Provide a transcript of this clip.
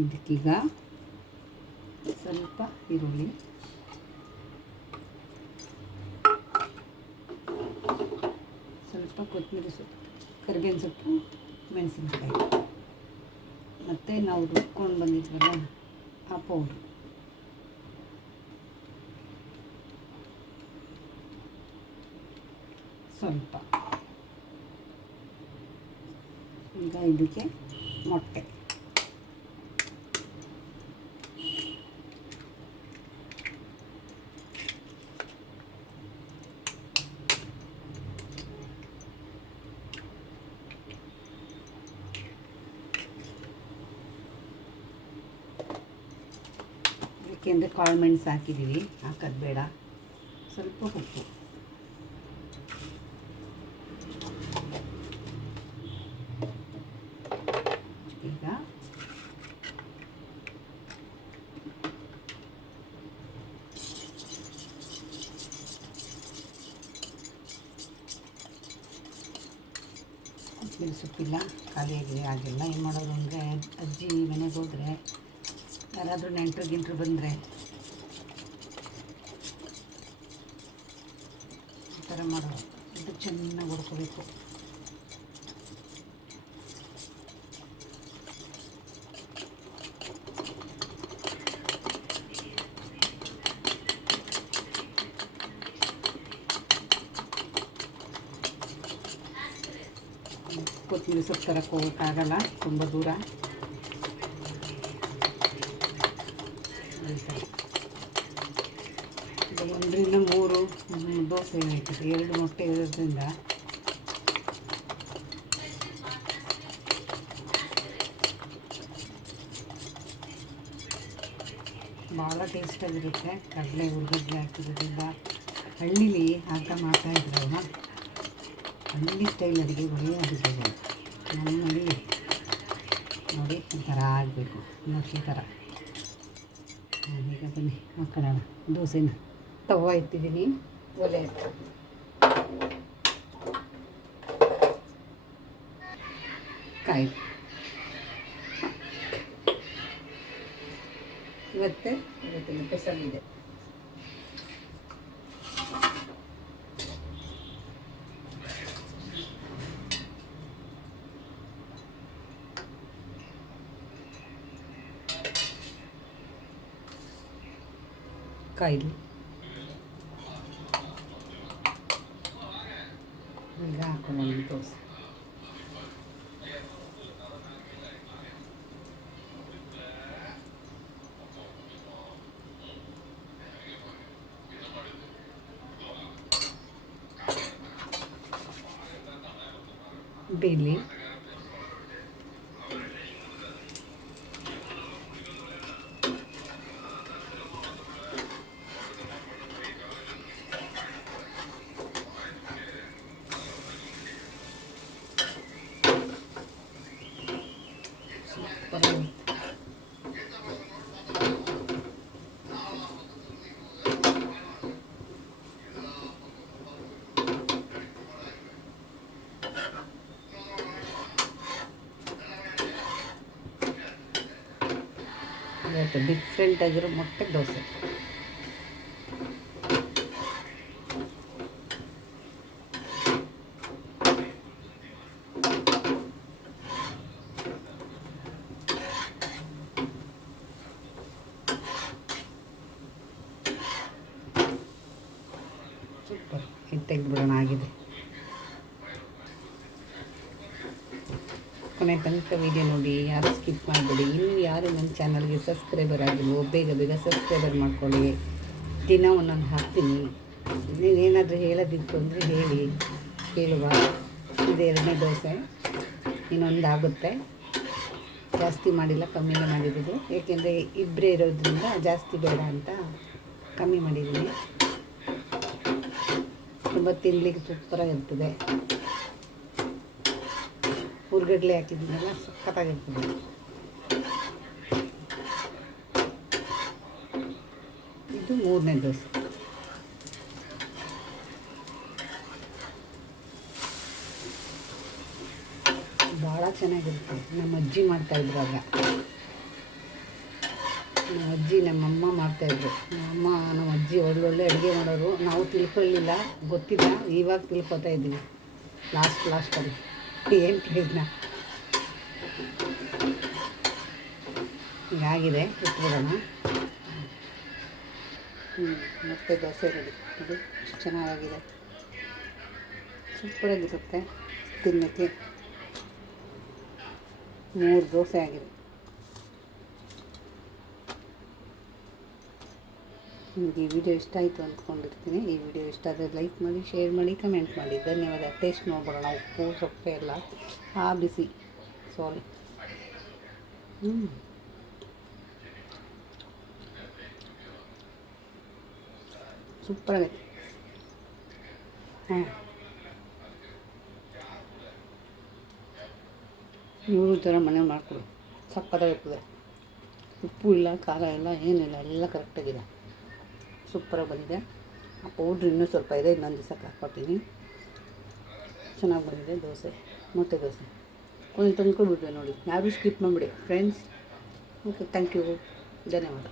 ಇದಕ್ಕೀಗ ಸ್ವಲ್ಪ ಈರುಳ್ಳಿ, ಸ್ವಲ್ಪ ಕೊತ್ತಂಬರಿ ಸೊಪ್ಪು, ಕರಿಬೇವಿನ ಸೊಪ್ಪು, ಮೆಣಸಿನ್ಕಾಯಿ ಮತ್ತು ನಾವು ರುಬ್ಕೊಂಡು ಬಂದಿದ್ವಲ್ಲ ಆ ಪೌಡ್ರು, ಸ್ವಲ್ಪ. ಈಗ ಇದಕ್ಕೆ ಮೊಟ್ಟೆ, ಏಕೆಂದರೆ ಕಾಳು ಮೆಣಸು ಹಾಕಿದ್ದೀವಿ, ಹಾಕೋದು ಬೇಡ. ಸ್ವಲ್ಪ ಉಪ್ಪು, ಈಗ ಕೊತ್ತಂಬರಿ ಸೊಪ್ಪಿಲ್ಲ, ಖಾಲಿಯಾಗಿದೆ, ಆಗಿಲ್ಲ. ಏನು ಮಾಡೋದು ಅಂದರೆ ಅಜ್ಜಿ ಮನೆಗೆ ಹೋದರೆ ಯಾರಾದರೂ ನೆಂಟರು ಗಿಂಟರು ಬಂದರೆ ಈ ಥರ ಮಾಡೋದು. ಇದು ಚೆನ್ನಾಗಿ ಹುಡ್ಕೋಬೇಕು. ಕೊತ್ತಂಬರಿ ಸೊಪ್ಪು ತರಕ್ಕೆ ಹೋಗೋಕ್ಕಾಗಲ್ಲ, ತುಂಬ ದೂರ. ಒಂದರಿಂದ 3 ದೋಸೆ ಹಾಕಿದೆ, 2 ಮೊಟ್ಟೆ ಇರೋದ್ರಿಂದ ಭಾಳ ಟೇಸ್ಟಾಗಿರುತ್ತೆ. ಕಡಲೆ ಹುರ್ಗಡ್ಲೆ ಹಾಕಿರೋದ್ರಿಂದ ಹಳ್ಳಿಲಿ ಆಟ ಮಾಡ್ತಾಯಿದ್ರಲ್ವ, ಹಳ್ಳಿ ಸ್ಟೈಲ್ ಅಡುಗೆಗಳು ಆಗಿರ್ಬೋದು. ನಮ್ಮ ಹಳ್ಳಿ ನೋಡಿ ಈ ಥರ ಆಗಬೇಕು, ಈ ಥರ. ಈಗ ಬನ್ನಿ ಮಕ್ಕಳೋಣ. ದೋಸೆನ ತವ ಇಟ್ಟಿದ್ದೀನಿ, ಒಲೆ ಕಾಯಿ. ಇವತ್ತಿನ ಸ್ಪೆಷಲ್ ಇದೆ. ಕಾಯಿಲಿ ಈಗ ಹಾಕೊಳ್ಳೋಣ ದೋಸೆ. ಬೇಲಿ ಇವತ್ತು ಡಿಫ್ರೆಂಟ್ ಆಗಿರೋ ಮೊಟ್ಟೆ ದೋಸೆ. ಸೂಪರ್. ಇದು ತೆಗೆದುಬಿಡೋಣ, ಆಗಿದೆ. ಕೊನೆ ತನಕ ವೀಡಿಯೋ ನೋಡಿ, ಯಾರು ಸ್ಕಿಪ್ ಮಾಡಿಬಿಡಿ. ಇನ್ನೂ ಯಾರು ನನ್ನ ಚಾನಲ್ಗೆ ಸಬ್ಸ್ಕ್ರೈಬರ್ ಆಗಿಲ್ವೋ ಬೇಗ ಸಬ್ಸ್ಕ್ರೈಬರ್ ಮಾಡ್ಕೊಳ್ಳಿ. ದಿನ ಒಂದೊಂದು ಹಾಕ್ತೀನಿ. ನೀವೇನಾದರೂ ಹೇಳೋದಿತ್ತು ಅಂದರೆ ಹೇಳಿ, ಕೇಳುವ. ಇದು 2ನೇ ದೋಸೆ, ಇನ್ನೊಂದು ಆಗುತ್ತೆ. ಜಾಸ್ತಿ ಮಾಡಿಲ್ಲ, ಕಮ್ಮಿನೇ ಮಾಡಿರೋದು. ಏಕೆಂದರೆ ಇಬ್ಬರೇ ಇರೋದ್ರಿಂದ ಜಾಸ್ತಿ ಬೇಡ ಅಂತ ಕಮ್ಮಿ ಮಾಡಿದ್ದೀನಿ. ತುಂಬ ತಿನ್ನಲಿಕ್ಕೆ ಸೂಪರಾಗಿರ್ತದೆ. ಹುರ್ಗಡ್ಲೆ ಹಾಕಿದ್ದೀನಲ್ಲ, ಸಖತ್ತಾಗಿರ್ತದೆ. ಇದು 3ನೇ ದೋಸೆ. ಭಾಳ ಚೆನ್ನಾಗಿರುತ್ತೆ. ನಮ್ಮ ಅಜ್ಜಿ ಮಾಡ್ತಾಯಿದ್ರು ಆಗ. ಅಜ್ಜಿ ನಮ್ಮಮ್ಮ ಮಾಡ್ತಾಯಿದ್ರು. ನಮ್ಮ ಅಜ್ಜಿ ಒಳ್ಳೊಳ್ಳೆ ಅಡುಗೆ ಮಾಡೋರು. ನಾವು ತಿಳ್ಕೊಳ್ಳಿಲ್ಲ, ಗೊತ್ತಿಲ್ಲ, ಇವಾಗ ತಿಳ್ಕೊತಾ ಇದ್ದೀವಿ ಲಾಸ್ಟಲ್ಲಿ ಏನು ಪ್ರಯೋಜನ. ಹೀಗಾಗಿದೆ, ಇಟ್ಬಿಡೋಣ. ಮತ್ತು ದೋಸೆ ರೆಡಿ. ನೋಡಿ ಎಷ್ಟು ಚೆನ್ನಾಗಿದೆ, ಸೂಪರಾಗಿರುತ್ತೆ ತಿನ್ನೋಕ್ಕೆ. 3 ದೋಸೆ ಆಗಿದೆ. ನಿಮಗೆ ಈ ವಿಡಿಯೋ ಇಷ್ಟ ಆಯಿತು ಅಂದ್ಕೊಂಡಿರ್ತೀನಿ. ಈ ವಿಡಿಯೋ ಇಷ್ಟ ಆದರೆ ಲೈಕ್ ಮಾಡಿ, ಶೇರ್ ಮಾಡಿ, ಕಮೆಂಟ್ ಮಾಡಿ. ಧನ್ಯವಾದ. ಟೇಸ್ಟ್ ನೋಡ್ಬಿಡೋಣ. ಉಪ್ಪು ಸೊಪ್ಪೆ ಎಲ್ಲ ಬಿಸಿ ಸಾರಿ. ಸೂಪರಾಗೈತೆ. ಇವರು ಥರ ಮನೆ ಮಾಡಿಕೊಡು, ಸಕ್ಕತ್ತಾಗಿರ್ತದೆ. ಉಪ್ಪು ಇಲ್ಲ, ಖಾರ ಇಲ್ಲ, ಏನಿಲ್ಲ, ಎಲ್ಲ ಕರೆಕ್ಟಾಗಿದೆ. ಸೂಪರಾಗಿ ಬಂದಿದೆ. ಆ ಪೌಡ್ರ್ ಇನ್ನೂ ಸ್ವಲ್ಪ ಇದೆ, ಇನ್ನೊಂದು ದಿವಸಕ್ಕೆ ಹಾಕ್ಕೊತೀನಿ. ಚೆನ್ನಾಗಿ ಬಂದಿದೆ ದೋಸೆ, ಮೊಟ್ಟೆ ದೋಸೆ. ಒಂದು ತಂದ್ಕೊಬಿಟ್ರೆ ನೋಡಿ, ಯಾರೂ ಸ್ಕಿಪ್ ಮಾಡಿಬಿಡಿ ಫ್ರೆಂಡ್ಸ್. ಓಕೆ, ಥ್ಯಾಂಕ್ ಯು, ಧನ್ಯವಾದ.